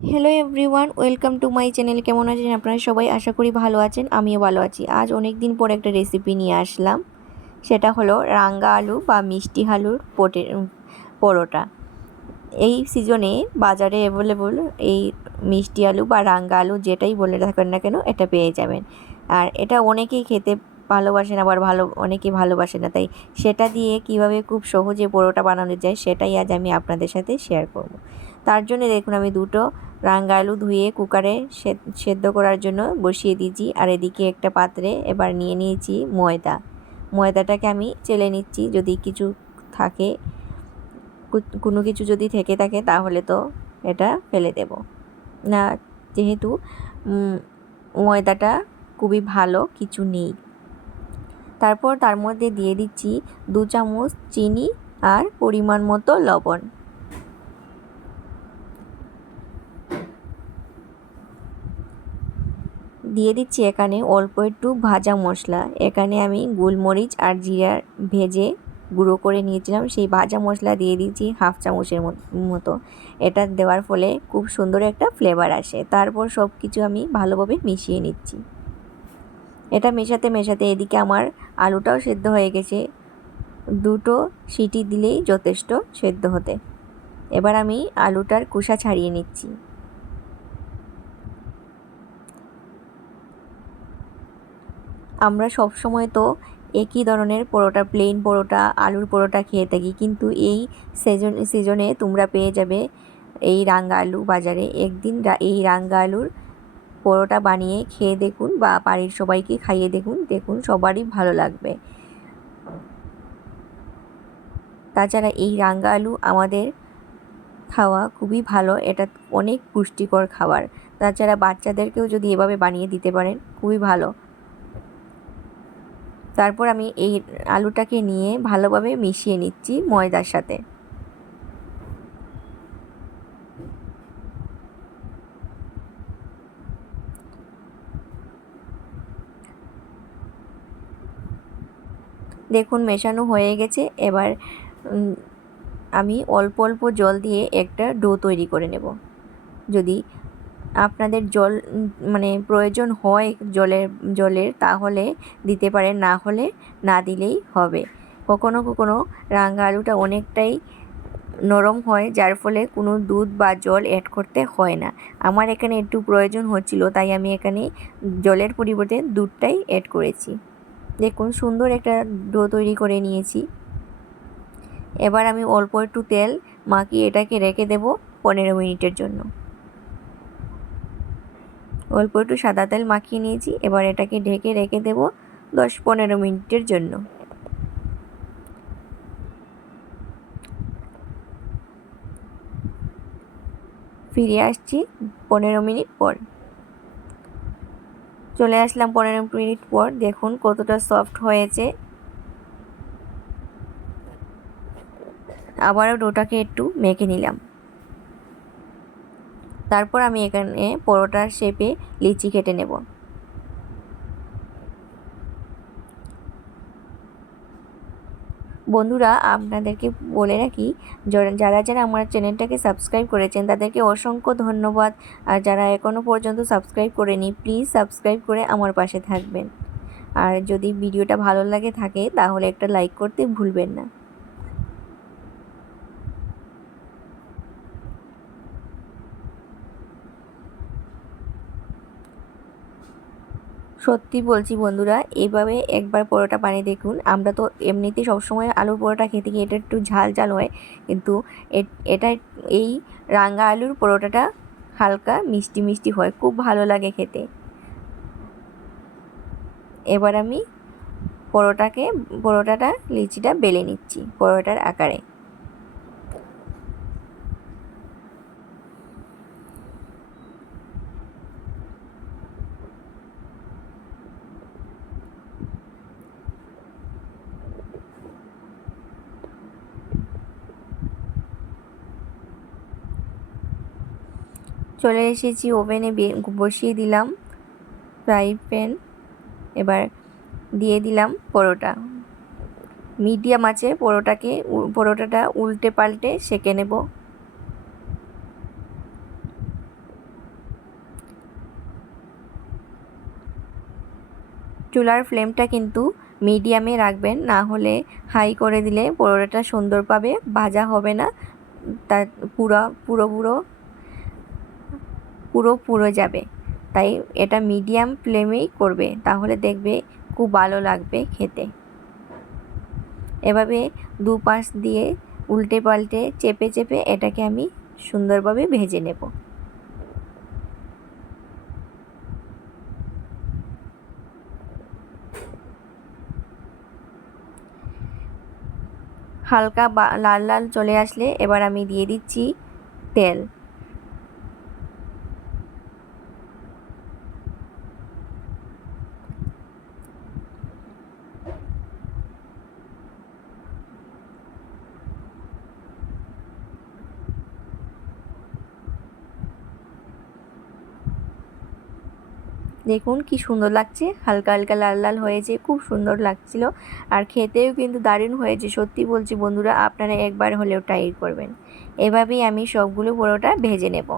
Hello everyone, welcome to my channel. কেমন আছেন আপনারা সবাই? আশা করি ভালো আছেন, আমিও ভালো আছি। আজ অনেক দিন পর একটা রেসিপি নিয়ে আসলাম, সেটা হলো রাঙ্গা আলু বা মিষ্টি আলুর পরোটা। এই সিজনে বাজারে অ্যাভেলেবল এই মিষ্টি আলু বা রাঙ্গা আলু যেটাই বলে থাকেন না কেন এটা পেয়ে যাবেন। আর এটা অনেকেই খেতে ভালোবাসেন, আবার অনেকেই ভালোবাসে না। তাই সেটা দিয়ে কিভাবে খুব সহজে পরোটা বানানো যায় সেটাই আজ আমি আপনাদের সাথে শেয়ার করব। তার জন্য দেখুন আমি দুটো রাঙ্গা আলু ধুয়ে কুকারে সেদ্ধ করার জন্য বসিয়ে দিয়েছি। আর এদিকে একটা পাত্রে এবার নিয়ে নিয়েছি ময়দাটাকে আমি চেলে নিচ্ছি। যদি কিছু থাকে, কোনো কিছু যদি থেকে থাকে তাহলে তো এটা ফেলে দেব না, যেহেতু ময়দাটা খুবই ভালো, কিছু নেই। তারপর তার মধ্যে দিয়ে দিচ্ছি 2 চামচ চিনি আর পরিমাণ মতো লবণ। দিয়ে দিচ্ছি এখানে অল্প একটু ভাজা মশলা। এখানে আমি গোলমরিচ আর জিরা ভেজে গুঁড়ো করে নিয়েছিলাম, সেই ভাজা মশলা দিয়ে দিচ্ছি 1/2 চামচের মতো। এটা দেওয়ার ফলে খুব সুন্দর একটা ফ্লেভার আসে। তারপর সব কিছু আমি ভালোভাবে মিশিয়ে নিচ্ছি। এটা মেশাতে মেশাতে এদিকে আমার আলুটাও সেদ্ধ হয়ে গেছে। 2টো সিটি দিলেই যথেষ্ট সেদ্ধ হতে। এবার আমি আলুটার খোসা ছাড়িয়ে নিচ্ছি। আমরা সব সময় তো একই ধরনের পরোটা, প্লেন পরোটা, আলুর পরোটা খেয়ে থাকি, কিন্তু এই সিজনে তোমরা পেয়ে যাবে এই রাঙ্গা আলু বাজারে। একদিন এই রাঙ্গা আলুর পরোটা বানিয়ে খেয়ে দেখুন বা বাড়ির সবাইকে খাইয়ে দেখুন, দেখুন সবারই ভালো লাগবে। তাছাড়া এই রাঙ্গা আলু আমাদের খাওয়া খুবই ভালো, এটা অনেক পুষ্টিকর খাবার। তাছাড়া বাচ্চাদেরকেও যদি এভাবে বানিয়ে দিতে পারেন খুবই ভালো। তারপর আমি এই আলুটাকে নিয়ে ভালোভাবে মিশিয়ে নিচ্ছি ময়দার সাথে। দেখুন মেশানো হয়ে গেছে। এবার আমি অল্প অল্প জল দিয়ে একটা ডো তৈরি করে নেব। যদি আপনাদের জল প্রয়োজন হয় জলের তাহলে দিতে পারেন, না হলে না দিলেই হবে। কখনো কখনো রাঙা আলুটা অনেকটাই নরম হয়, যার ফলে কোনো দুধ বা জল অ্যাড করতে হয় না। আমার এখানে একটু প্রয়োজন হচ্ছিল, তাই আমি এখানে জলের পরিবর্তে দুধটাই অ্যাড করেছি। দেখুন সুন্দর একটা ডো তৈরি করে নিয়েছি। এবার আমি অল্প একটু তেল মাখিয়ে এটাকে রেখে দেব 15 মিনিটের জন্য। অল্প একটু সাদা তেল মাখিয়ে নিয়েছি। এবার এটাকে ঢেকে রেখে দেব 10-15 মিনিটের জন্য। ফিরে আসছি 15 মিনিট পর। চলে আসলাম 15 মিনিট পর। দেখুন কতটা সফট হয়েছে। আবারও ডোটাকে একটু মেখে নিলাম। তারপর আমি এখানে পরোটার শেপে লিচি কেটে নেব। বন্ধুরা, আপনাদেরকে বলে রাখি, যারা যারা আমার চ্যানেলটাকে সাবস্ক্রাইব করেছেন তাদেরকে অসংখ্য ধন্যবাদ। আর যারা এখনও পর্যন্ত সাবস্ক্রাইব করেনি, প্লিজ সাবস্ক্রাইব করে আমার পাশে থাকবেন। আর যদি ভিডিওটা ভালো লাগে থাকে তাহলে একটা লাইক করতে ভুলবেন না। সত্যি বলছি বন্ধুরা, এইভাবে একবার পরোটা বানিয়ে দেখুন। আমরা তো এমনিতেই সবসময় আলুর পরোটা খেতে গিয়ে এটা একটু ঝাল ঝাল হয়, কিন্তু এটা এই রাঙা আলুর পরোটাটা হালকা মিষ্টি মিষ্টি হয়, খুব ভালো লাগে খেতে। এবার আমি পরোটাটা লিচিটা বেলে নিচ্ছি পরোটার আকারে। চলে এসেছি ওভেনে, বসিয়ে দিলাম ফ্রাই প্যান। এবার দিয়ে দিলাম পরোটা। মিডিয়াম আছে পরোটাটা উল্টে পাল্টে সেঁকে নেব। চুলার ফ্লেমটা কিন্তু মিডিয়ামে রাখবেন, না হলে হাই করে দিলে পরোটাটা সুন্দরভাবে ভাজা হবে না, তা পুরো পুড়ে যাবে। তাই এটা মিডিয়াম ফ্লেমেই করবে, তাহলে দেখবে খুব ভালো লাগবে খেতে। এভাবে দুপাশ দিয়ে উল্টে পাল্টে চেপে চেপে এটাকে আমি সুন্দরভাবে ভেজে নেব। হালকা লাল লাল চলে আসলে এবার আমি দিয়ে দিচ্ছি তেল। দেখুন কি সুন্দর লাগছে, হালকা হালকা লাল লাল হয়েছে, খুব সুন্দর লাগছিল। আর খেতেও কিন্তু দারুণ হয়েছে। সত্যি বলছি বন্ধুরা, আপনারা একবার হলেও ট্রাই করবেন। এভাবেই আমি সবগুলো পরোটা ভেজে নেব।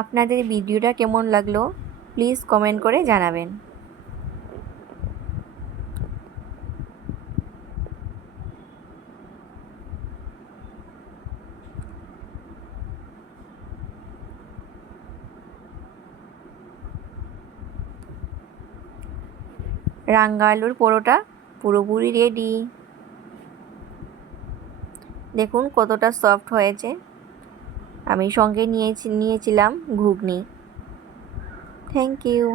আপনাদের ভিডিওটা কেমন লাগলো প্লিজ কমেন্ট করে জানাবেন। রাঙ্গা আলুর পরোটা পুরোপুরি রেডি। দেখুন কতটা সফট হয়েছে। আমি সঙ্গে নিয়েছিলাম ঘুগনি। Thank you.